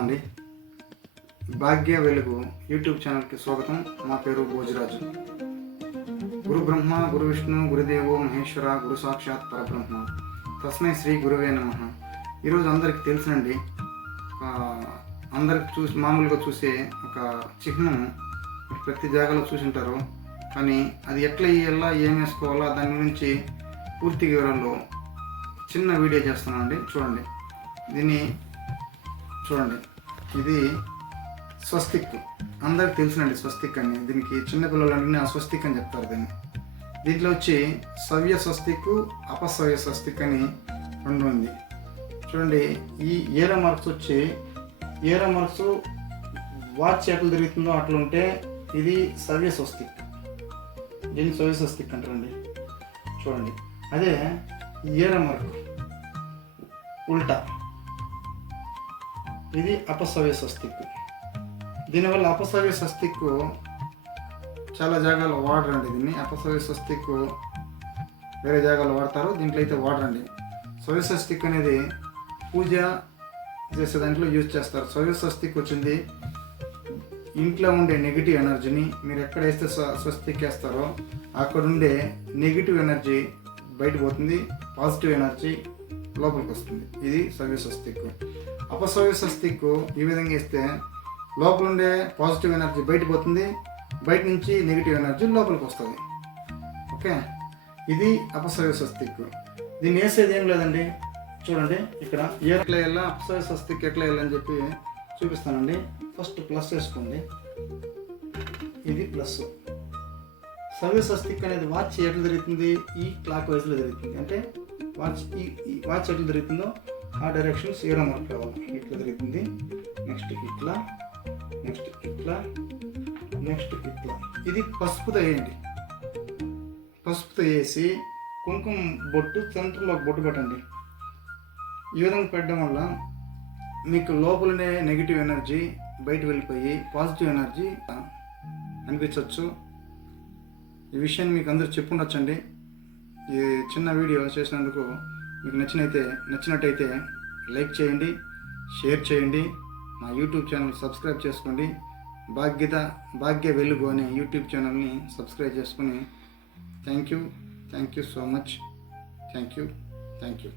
అండి. భాగ్య వెలుగు యూట్యూబ్ ఛానల్కి స్వాగతం. మా పేరు భోజరాజు. గురు బ్రహ్మ గురు విష్ణు గురుదేవో మహేశ్వర గురు సాక్షాత్ పరబ్రహ్మ. తస్మై శ్రీ గురువే నమ. ఈరోజు అందరికి తెలుసునండి. అందరికి చూసి మామూలుగా చూసే ఒక చిహ్నం ప్రతి జాగాలో చూసింటారు. కానీ అది ఎట్లా ఎలా ఏం వేసుకోవాలా దాని గురించి పూర్తి వివరాల్లో చిన్న వీడియో చేస్తున్నానండి. చూడండి. దీన్ని చూడండి. ఇది స్వస్తిక్. అందరికి తెలుసునండి స్వస్తిక్ అని. దీనికి చిన్నపిల్లలన్నీ అస్వస్తిక్ అని చెప్తారు దీన్ని. దీంట్లో వచ్చి సవ్య స్వస్తిక్ అపసవ్య స్వస్తిక్ అని రెండు ఉంది. చూడండి ఈ ఏర మార్క్స్ వచ్చి ఏరో మార్క్స్ వాచ్ ఎట్లా తిరుగుతుందో అట్లుంటే ఉంటే ఇది సవ్య స్వస్తిక్. దీన్ని సవ్య స్వస్తిక్ అంటారండి. చూడండి. అదే ఏర మార్క్. ఉల్టా. ఇది అపసవ్య స్వస్తిక్ దీనివల్ల అపసవ్య స్వస్తిక్ చాలా జాగాలో వాడరండి దీన్ని. అపసవ్య స్వస్తిక్ వేరే జాగాలో వాడతారు దీంట్లో అయితే వాడరండి. సవ్య స్వస్తిక్ అనేది పూజ చేసే దాంట్లో యూజ్ చేస్తారు. సవ్య స్వస్తిక్ వచ్చింది ఇంట్లో ఉండే నెగిటివ్ ఎనర్జీని మీరు ఎక్కడ వేస్తే స్వ- స్వస్తిక్ వేస్తారో అక్కడ ఉండే నెగిటివ్ ఎనర్జీ బయటకు పోతుంది పాజిటివ్ ఎనర్జీ లోపలికి వస్తుంది. ఇది సవ్య స్వస్తిక్ అపసవ్య స్వస్తిక్ ఈ విధంగా ఇస్తే లోపల ఉండే పాజిటివ్ ఎనర్జీ బయట పోతుంది. బయట నుంచి నెగిటివ్ ఎనర్జీ లోపలికి వస్తుంది. ఓకే? ఇది అపసవ్య స్వస్తిక్ దీన్ని వేసేది ఏం లేదండి. చూడండి ఇక్కడ. ఏ ఎట్లా వెళ్ళా అపసవ్య స్వస్తిక్ ఎట్లా వెళ్ళని చెప్పి చూపిస్తానండి. ఫస్ట్ ప్లస్ వేసుకోండి. ఇది ప్లస్. సవ్య స్వస్తిక్ అనేది వాచ్ ఎట్లా జరుగుతుంది? ఈ క్లాక్ వైజ్లో జరుగుతుంది. అంటే వాచ్ ఈ ఈ వాచ్ ఎట్లా జరుగుతుందో ఆ డైరెక్షన్స్ ఏడో మార్కెట్ రావాలి ఇట్లా తిరుగుతుంది. నెక్స్ట్ ఇట్లా నెక్స్ట్ ఇట్లా నెక్స్ట్ ఇట్లా ఇది పసుపుతో వేయండి. పసుపుతో వేసి కుంకుమ బొట్టు సెంటర్లో ఒక బొట్టు పెట్టండి. ఈ విధంగా పెట్టడం వల్ల మీకు లోపలనే నెగిటివ్ ఎనర్జీ బయట వెళ్ళిపోయి పాజిటివ్ ఎనర్జీ అనిపించవచ్చు ఈ విషయాన్ని మీకు అందరూ చెప్పుండొచ్చండి. ఈ చిన్న వీడియో చేసినందుకు మీకు నచ్చినైతే నచ్చినట్టయితే లైక్ చేయండి షేర్ చేయండి మా యూట్యూబ్ ఛానల్ సబ్స్క్రైబ్ చేసుకోండి. భాగ్యత భాగ్య వెలుగు అనే యూట్యూబ్ ఛానల్ని సబ్స్క్రైబ్ చేసుకుని thank you. Thank you so much. Thank you. Thank you.